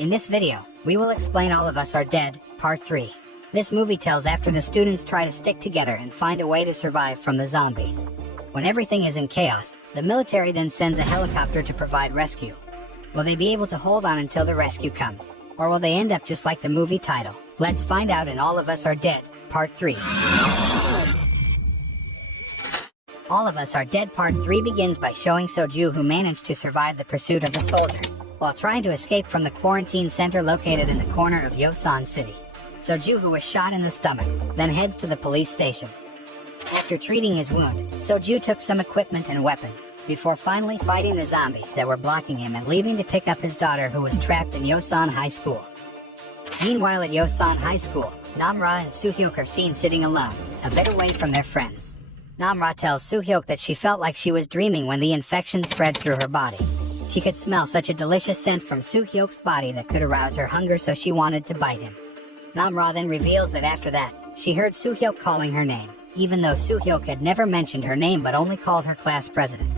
In this video, we will explain All of Us Are Dead, Part 3. This movie tells after the students try to stick together and find a way to survive from the zombies. When everything is in chaos, the military then sends a helicopter to provide rescue. Will they be able to hold on until the rescue comes? Or will they end up just like the movie title? Let's find out in All of Us Are Dead, Part 3. All of Us Are Dead Part 3 begins by showing Soju, who managed to survive the pursuit of the soldiers, while trying to escape from the quarantine center located in the corner of Yosan City. Soju, who was shot in the stomach, then heads to the police station. After treating his wound, Soju took some equipment and weapons, before finally fighting the zombies that were blocking him and leaving to pick up his daughter, who was trapped in Yosan High School. Meanwhile at Yosan High School, Namra and Soo-hyuk are seen sitting alone, a bit away from their friends. Namra tells Soo-hyuk that she felt like she was dreaming when the infection spread through her body. She could smell such a delicious scent from Soo-hyuk's body that could arouse her hunger, so she wanted to bite him. Namra then reveals that after that, she heard Soo-hyuk calling her name, even though Soo-hyuk had never mentioned her name but only called her class president.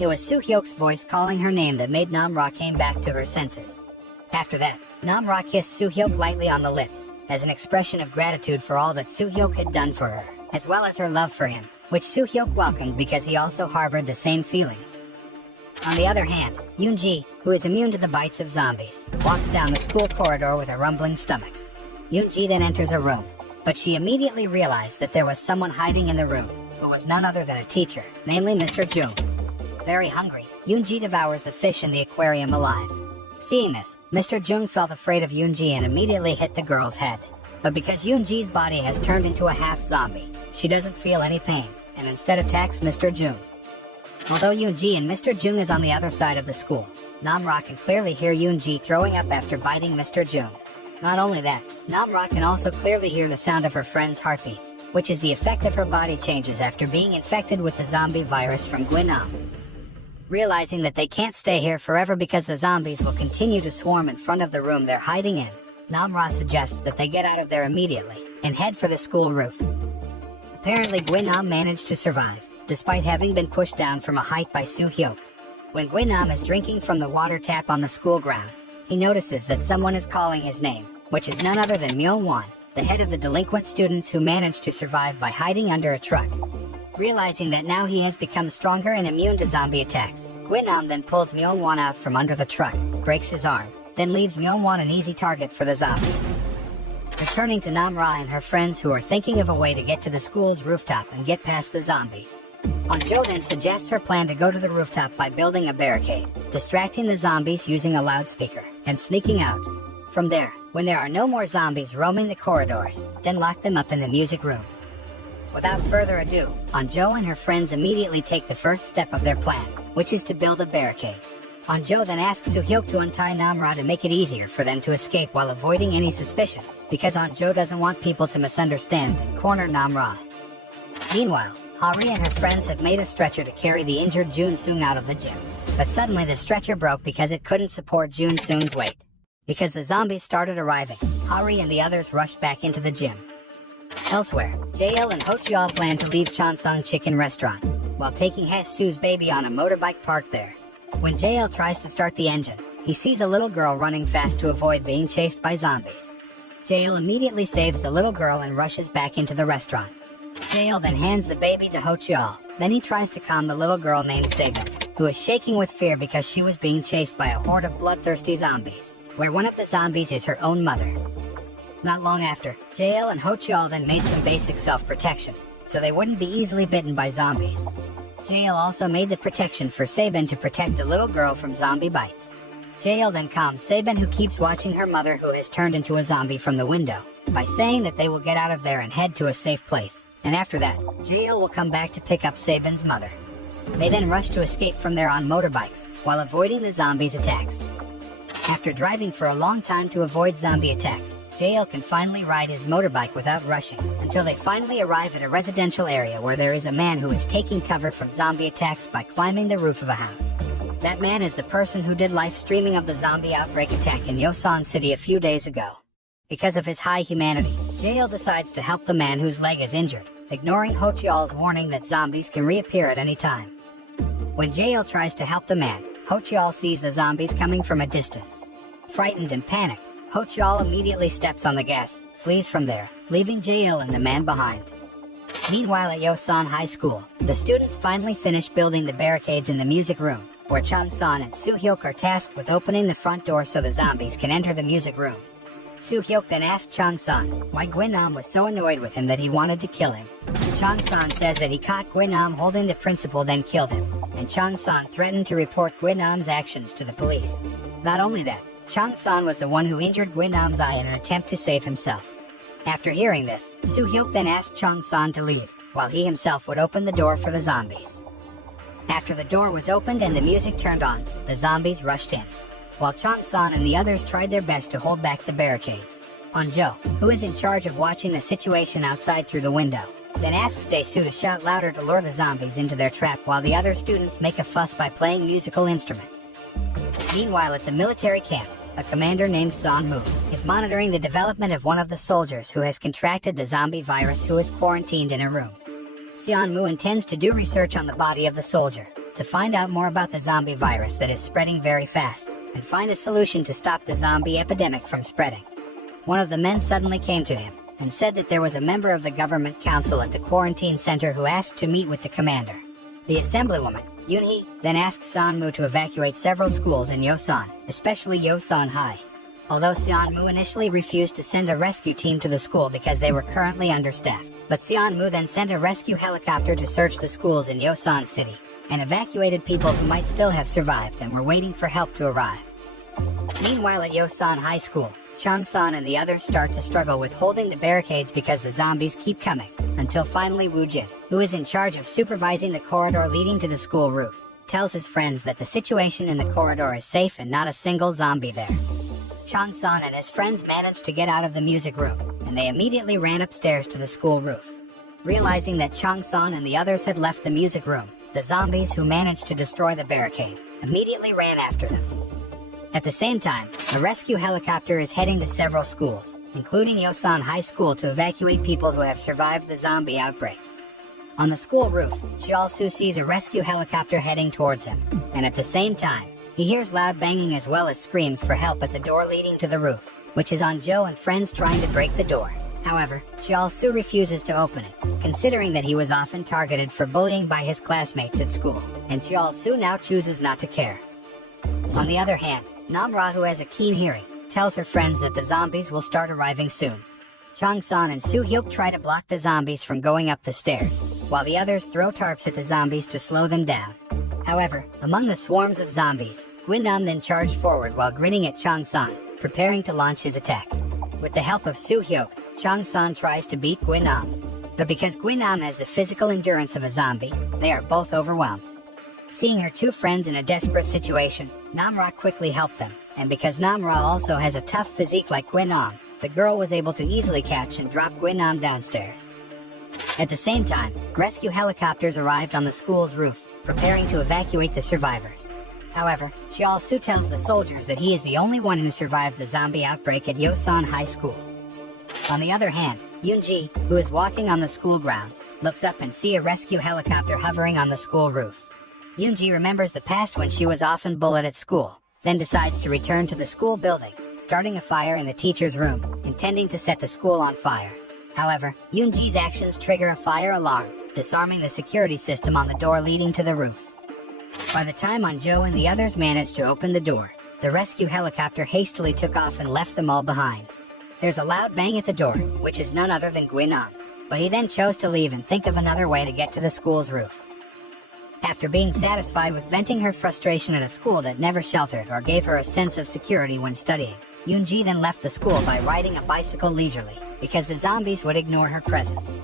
It was Soo-hyuk's voice calling her name that made Namra came back to her senses. After that, Namra kissed Soo-hyuk lightly on the lips, as an expression of gratitude for all that Soo-hyuk had done for her, as well as her love for him, which Soo-hyuk welcomed because he also harbored the same feelings. On the other hand, Yoon-ji, who is immune to the bites of zombies, walks down the school corridor with a rumbling stomach. Yoon-ji then enters a room, but she immediately realized that there was someone hiding in the room, who was none other than a teacher, namely Mr. Jung. Very hungry, Yoon-ji devours the fish in the aquarium alive. Seeing this, Mr. Jung felt afraid of Yoon-ji and immediately hit the girl's head. But because Yoon-ji's body has turned into a half-zombie, she doesn't feel any pain, and instead attacks Mr. Jung. Although Yoon-ji and Mr. Jung is on the other side of the school, Namra can clearly hear Yoon-ji throwing up after biting Mr. Jung. Not only that, Namra can also clearly hear the sound of her friend's heartbeats, which is the effect of her body changes after being infected with the zombie virus from Gwynam. Realizing that they can't stay here forever because the zombies will continue to swarm in front of the room they're hiding in, Namra suggests that they get out of there immediately and head for the school roof. Apparently Gwynam managed to survive, despite having been pushed down from a height by Soo-hyuk. When Gwynam is drinking from the water tap on the school grounds, he notices that someone is calling his name, which is none other than Myung-won, the head of the delinquent students who managed to survive by hiding under a truck. Realizing that now he has become stronger and immune to zombie attacks, Gwynam then pulls Myung-won out from under the truck, breaks his arm, then leaves Myung-won an easy target for the zombies. Returning to Namra and her friends, who are thinking of a way to get to the school's rooftop and get past the zombies. Anjo then suggests her plan to go to the rooftop by building a barricade, distracting the zombies using a loudspeaker, and sneaking out. From there, when there are no more zombies roaming the corridors, then lock them up in the music room. Without further ado, Anjo and her friends immediately take the first step of their plan, which is to build a barricade. Anjo then asks Soo-hyuk to untie Namra to make it easier for them to escape while avoiding any suspicion, because Anjo doesn't want people to misunderstand and corner Namra. Meanwhile, Hari and her friends have made a stretcher to carry the injured Jun-sung out of the gym. But suddenly the stretcher broke because it couldn't support Jun-sung's weight. Because the zombies started arriving, Hari and the others rushed back into the gym. Elsewhere, JL and Hocheol plan to leave Chansung Chicken Restaurant, while taking Hye-soo's baby on a motorbike parked there. When JL tries to start the engine, he sees a little girl running fast to avoid being chased by zombies. JL immediately saves the little girl and rushes back into the restaurant. JL then hands the baby to Hocheol. Then he tries to calm the little girl named Sabin, who is shaking with fear because she was being chased by a horde of bloodthirsty zombies, where one of the zombies is her own mother. Not long after, JL and Hocheol then made some basic self-protection, so they wouldn't be easily bitten by zombies. JL also made the protection for Sabin to protect the little girl from zombie bites. JL then calms Sabin, who keeps watching her mother, who has turned into a zombie, from the window, by saying that they will get out of there and head to a safe place, and after that, JL will come back to pick up Sabin's mother. They then rush to escape from there on motorbikes, while avoiding the zombies' attacks. After driving for a long time to avoid zombie attacks, JL can finally ride his motorbike without rushing, until they finally arrive at a residential area where there is a man who is taking cover from zombie attacks by climbing the roof of a house. That man is the person who did live streaming of the zombie outbreak attack in Yosan City a few days ago. Because of his high humanity, JL decides to help the man whose leg is injured, ignoring Hocheol's warning that zombies can reappear at any time. When JL tries to help the man, Hocheol sees the zombies coming from a distance. Frightened and panicked, Ho-cheol immediately steps on the gas, flees from there, leaving Jae-il and the man behind. Meanwhile at Yosan High School, the students finally finish building the barricades in the music room, where Chung-san and Soo-hyuk are tasked with opening the front door so the zombies can enter the music room. Soo-hyuk then asks Chung-san why Gwin-nam was so annoyed with him that he wanted to kill him. Chung-san says that he caught Gwin-nam holding the principal then killed him, and Chung-san threatened to report Gwin-nam's actions to the police. Not only that, Chung-san was the one who injured Gwin-nam's eye in an attempt to save himself. After hearing this, Soo-hyuk then asked Chung-san to leave, while he himself would open the door for the zombies. After the door was opened and the music turned on, the zombies rushed in, while Chung-san and the others tried their best to hold back the barricades. On-jo, who is in charge of watching the situation outside through the window, then asks Dae-soo to shout louder to lure the zombies into their trap while the other students make a fuss by playing musical instruments. Meanwhile at the military camp, a commander named Son-moo is monitoring the development of one of the soldiers who has contracted the zombie virus who is quarantined in a room. Son-moo intends to do research on the body of the soldier to find out more about the zombie virus that is spreading very fast and find a solution to stop the zombie epidemic from spreading. One of the men suddenly came to him and said that there was a member of the government council at the quarantine center who asked to meet with the commander. The assemblywoman, Yoon-hee, then asks Son-moo to evacuate several schools in Yosan, especially Yosan High. Although Son-moo initially refused to send a rescue team to the school because they were currently understaffed, but Son-moo then sent a rescue helicopter to search the schools in Yosan City, and evacuated people who might still have survived and were waiting for help to arrive. Meanwhile at Yosan High School, Chung-san and the others start to struggle with holding the barricades because the zombies keep coming, until finally Woo-jin, who is in charge of supervising the corridor leading to the school roof, tells his friends that the situation in the corridor is safe and not a single zombie there. Chung-san and his friends managed to get out of the music room, and they immediately ran upstairs to the school roof. Realizing that Chung-san and the others had left the music room, the zombies who managed to destroy the barricade immediately ran after them. At the same time, a rescue helicopter is heading to several schools, including Yosan High School, to evacuate people who have survived the zombie outbreak. On the school roof, Cheol-soo sees a rescue helicopter heading towards him, and at the same time, he hears loud banging as well as screams for help at the door leading to the roof, which is On-jo and friends trying to break the door. However, Cheol-soo refuses to open it, considering that he was often targeted for bullying by his classmates at school, and Cheol-soo now chooses not to care. On the other hand, Namra, who has a keen hearing, tells her friends that the zombies will start arriving soon. Chung-san and Soo-hyuk try to block the zombies from going up the stairs, while the others throw tarps at the zombies to slow them down. However, among the swarms of zombies, Gwin-nam then charged forward while grinning at Chung-san, preparing to launch his attack. With the help of Soo-hyuk, Chung-san tries to beat Gwin-nam, but because Gwin-nam has the physical endurance of a zombie, they are both overwhelmed. Seeing her two friends in a desperate situation, Namra quickly helped them, and because Namra also has a tough physique like Gwin-nam, the girl was able to easily catch and drop Gwin-nam downstairs. At the same time, rescue helicopters arrived on the school's roof, preparing to evacuate the survivors. However, Cheol-soo tells the soldiers that he is the only one who survived the zombie outbreak at Yosan High School. On the other hand, Yoon-ji, who is walking on the school grounds, looks up and sees a rescue helicopter hovering on the school roof. Yoon-ji remembers the past when she was often bullied at school, then decides to return to the school building, starting a fire in the teacher's room, intending to set the school on fire. However, Yoon-ji's actions trigger a fire alarm, disarming the security system on the door leading to the roof. By the time On-jo and the others managed to open the door, the rescue helicopter hastily took off and left them all behind. There's a loud bang at the door, which is none other than Gwin-nam, but he then chose to leave and think of another way to get to the school's roof. After being satisfied with venting her frustration at a school that never sheltered or gave her a sense of security when studying, Yoon-ji then left the school by riding a bicycle leisurely, because the zombies would ignore her presence.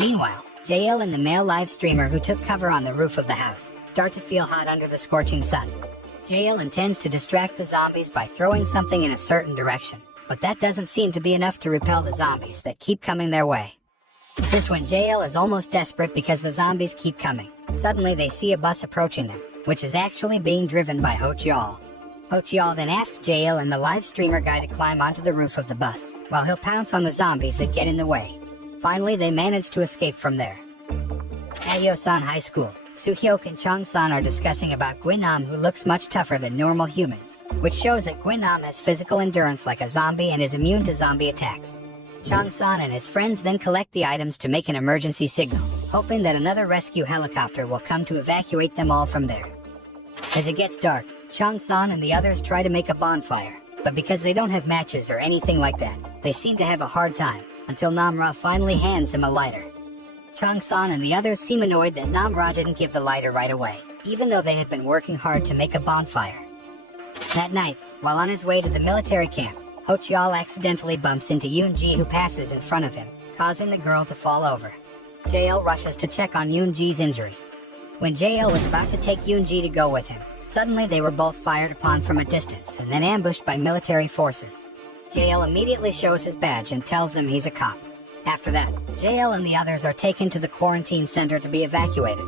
Meanwhile, Jae-il and the male live streamer who took cover on the roof of the house start to feel hot under the scorching sun. Jae-il intends to distract the zombies by throwing something in a certain direction, but that doesn't seem to be enough to repel the zombies that keep coming their way. Just when Jae-il is almost desperate because the zombies keep coming, suddenly they see a bus approaching them, which is actually being driven by Ho-cheol. Ho-cheol then asks Jae-il and the live streamer guy to climb onto the roof of the bus, while he'll pounce on the zombies that get in the way. Finally, they manage to escape from there. At Yosan High School, Soo-hyuk and Chong-san are discussing about Gwyn-nam, who looks much tougher than normal humans, which shows that Gwyn-nam has physical endurance like a zombie and is immune to zombie attacks. Chong-san and his friends then collect the items to make an emergency signal, hoping that another rescue helicopter will come to evacuate them all from there. As it gets dark, Chong-san and the others try to make a bonfire, but because they don't have matches or anything like that, they seem to have a hard time, until Nam-ra finally hands him a lighter. Chong-san and the others seem annoyed that Nam-ra didn't give the lighter right away, even though they had been working hard to make a bonfire. That night, while on his way to the military camp, Ho-cheol accidentally bumps into Yoon-ji, who passes in front of him, causing the girl to fall over. Jae-il rushes to check on Yoon-ji's injury. When Jae-il was about to take Yoon-ji to go with him, suddenly they were both fired upon from a distance and then ambushed by military forces. Jae-il immediately shows his badge and tells them he's a cop. After that, Jae-il and the others are taken to the quarantine center to be evacuated.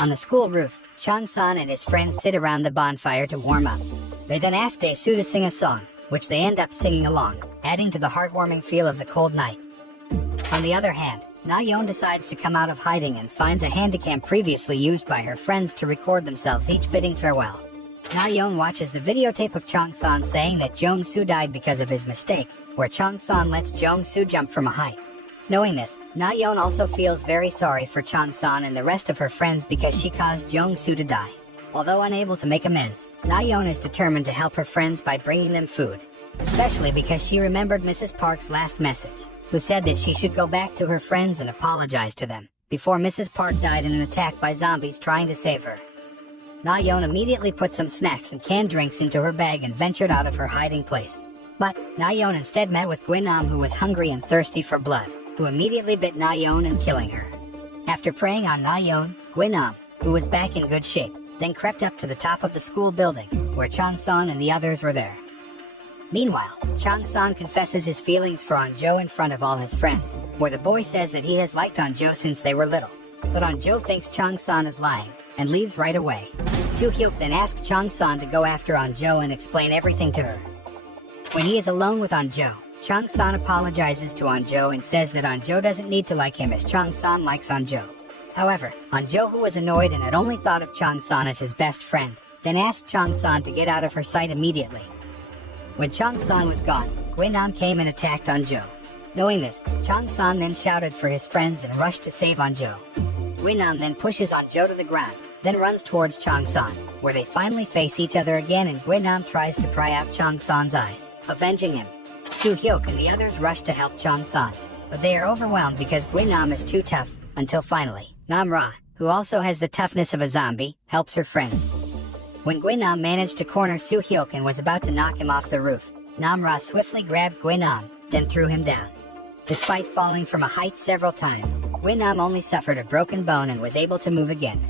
On the school roof, Chong-san and his friends sit around the bonfire to warm up. They then ask Dae-soo to sing a song, which they end up singing along, adding to the heartwarming feel of the cold night. On the other hand, Na-yeon decides to come out of hiding and finds a handycam previously used by her friends to record themselves each bidding farewell. Na-yeon watches the videotape of Chong-san saying that Jong-soo died because of his mistake, where Chong-san lets Jong-soo jump from a height. Knowing this, Na-yeon also feels very sorry for Chong-san and the rest of her friends because she caused Jong-soo to die. Although unable to make amends, Na-yeon is determined to help her friends by bringing them food, especially because she remembered Mrs. Park's last message, who said that she should go back to her friends and apologize to them, before Mrs. Park died in an attack by zombies trying to save her. Na-yeon immediately put some snacks and canned drinks into her bag and ventured out of her hiding place. But Na-yeon instead met with Gwyn-nam, who was hungry and thirsty for blood, who immediately bit Na-yeon and killing her. After preying on Na-yeon, Gwyn-nam, who was back in good shape, then crept up to the top of the school building, where Chong-san and the others were there. Meanwhile, Chong-san confesses his feelings for An-jo in front of all his friends, where the boy says that he has liked An-jo since they were little. But An-jo thinks Chong-san is lying, and leaves right away. Soo-hyuk then asks Chong-san to go after An-jo and explain everything to her. When he is alone with An-jo, Chong-san apologizes to An-jo and says that An-jo doesn't need to like him as Chong-san likes An-jo. However, An-jo, who was annoyed and had only thought of Chong-san as his best friend, then asked Chong-san to get out of her sight immediately. When Chong-san was gone, Gwyn-nam came and attacked An-jo. Knowing this, Chong-san then shouted for his friends and rushed to save An-jo. Gwyn-nam then pushes An-jo to the ground, then runs towards Chong-san, where they finally face each other again and Gwyn-nam tries to pry out Chong-san's eyes, avenging him. Soo-hyuk and the others rush to help Chong-san, but they are overwhelmed because Gwyn-nam is too tough, until finally, Nam-ra, who also has the toughness of a zombie, helps her friends. When Gwyn-nam managed to corner Soo-hyuk and was about to knock him off the roof, Nam-ra swiftly grabbed Gwyn-nam, then threw him down. Despite falling from a height several times, Gwyn-nam only suffered a broken bone and was able to move again.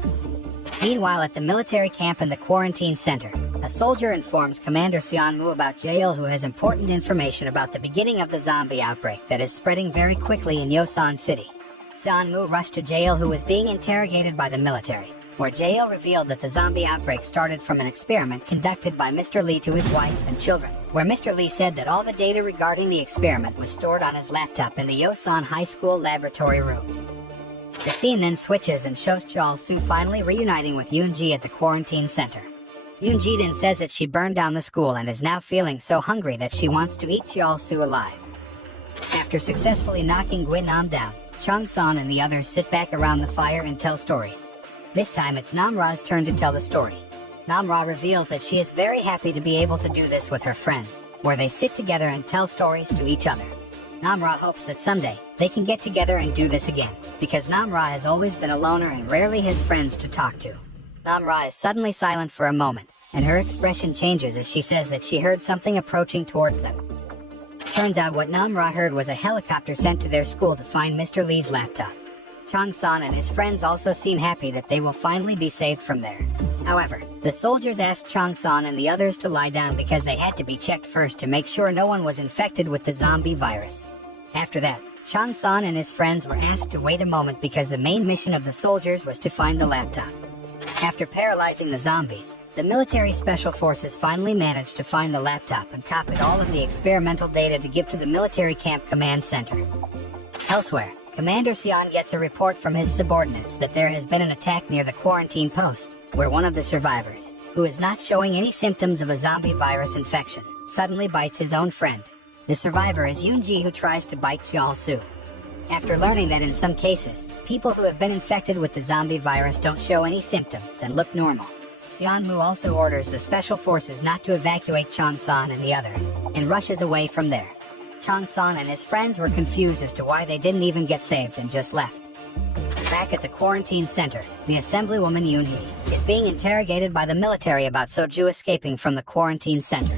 Meanwhile, at the military camp in the quarantine center, a soldier informs Commander Seon-moo about Jae-il, who has important information about the beginning of the zombie outbreak that is spreading very quickly in Yosan City. Seon-moo rushed to Jae-il, who was being interrogated by the military, where Jae-il revealed that the zombie outbreak started from an experiment conducted by Mr. Lee to his wife and children, where Mr. Lee said that all the data regarding the experiment was stored on his laptop in the Yosan High School laboratory room. The scene then switches and shows Cheol-soo finally reuniting with Yoon-ji at the quarantine center. Yoon-ji then says that she burned down the school and is now feeling so hungry that she wants to eat Cheol-soo alive. After successfully knocking Gwyn-nam down, Chong-san and the others sit back around the fire and tell stories. This time it's Nam-ra's turn to tell the story. Nam-ra reveals that she is very happy to be able to do this with her friends, where they sit together and tell stories to each other. Nam-ra hopes that someday they can get together and do this again, because Nam-ra has always been a loner and rarely has friends to talk to. Nam-ra is suddenly silent for a moment, and her expression changes as she says that she heard something approaching towards them. Turns out what Nam-ra heard was a helicopter sent to their school to find Mr. Lee's laptop. Chong-san and his friends also seem happy that they will finally be saved from there. However, the soldiers asked Chong-san and the others to lie down because they had to be checked first to make sure no one was infected with the zombie virus. After that, Chong-san and his friends were asked to wait a moment because the main mission of the soldiers was to find the laptop. After paralyzing the zombies, the military special forces finally managed to find the laptop and copied all of the experimental data to give to the military camp command center. Elsewhere, Commander Sion gets a report from his subordinates that there has been an attack near the quarantine post, where one of the survivors, who is not showing any symptoms of a zombie virus infection, suddenly bites his own friend. The survivor is Yoonji, who tries to bite Jeol-soo. After learning that in some cases, people who have been infected with the zombie virus don't show any symptoms and look normal, Seonmu also orders the special forces not to evacuate Chong-san and the others, and rushes away from there. Chong-san and his friends were confused as to why they didn't even get saved and just left. Back at the quarantine center, the assemblywoman Yoon-hee is being interrogated by the military about Soju escaping from the quarantine center.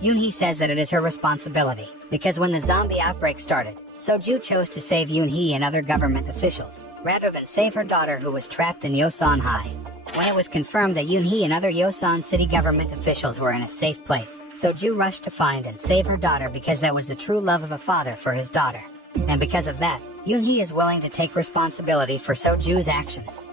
Yoon-hee says that it is her responsibility, because when the zombie outbreak started, Soju chose to save Yoon-hee and other government officials, rather than save her daughter who was trapped in Yosan High. When it was confirmed that Yoon-hee and other Yosan city government officials were in a safe place, Soju rushed to find and save her daughter because that was the true love of a father for his daughter. And because of that, Yoon-hee is willing to take responsibility for Soju's actions.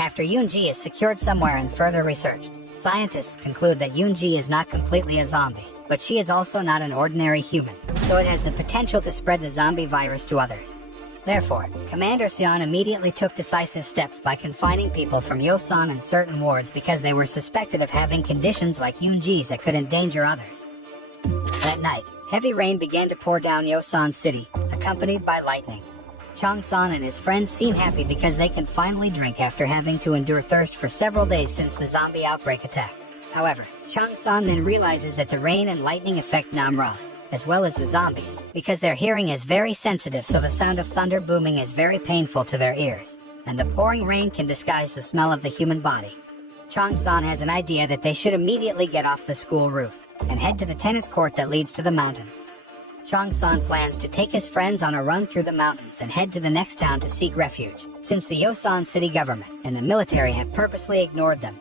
After Yoon-ji is secured somewhere and further researched, scientists conclude that Yoon-ji is not completely a zombie, but she is also not an ordinary human, so it has the potential to spread the zombie virus to others. Therefore, Commander Sion immediately took decisive steps by confining people from Yosan in certain wards because they were suspected of having conditions like Yoon-ji's that could endanger others. That night, heavy rain began to pour down Yosan City, accompanied by lightning. Chong-san and his friends seem happy because they can finally drink after having to endure thirst for several days since the zombie outbreak attack. However, Chong-san then realizes that the rain and lightning affect Namra, as well as the zombies, because their hearing is very sensitive, so the sound of thunder booming is very painful to their ears, and the pouring rain can disguise the smell of the human body. Chong-san has an idea that they should immediately get off the school roof and head to the tennis court that leads to the mountains. Chong-san plans to take his friends on a run through the mountains and head to the next town to seek refuge, since the Yosan city government and the military have purposely ignored them.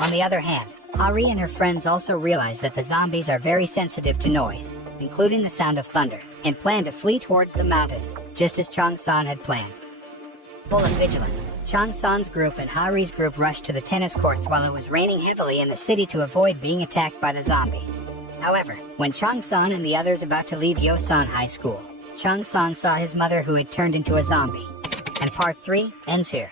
On the other hand, Hari and her friends also realize that the zombies are very sensitive to noise, including the sound of thunder, and plan to flee towards the mountains, just as Chong-san had planned. Full of vigilance, Chong-san's group and Hari's group rushed to the tennis courts while it was raining heavily in the city to avoid being attacked by the zombies. However, when Chong-san and the others about to leave Yosan High School, Chong-san saw his mother who had turned into a zombie. And part 3 ends here.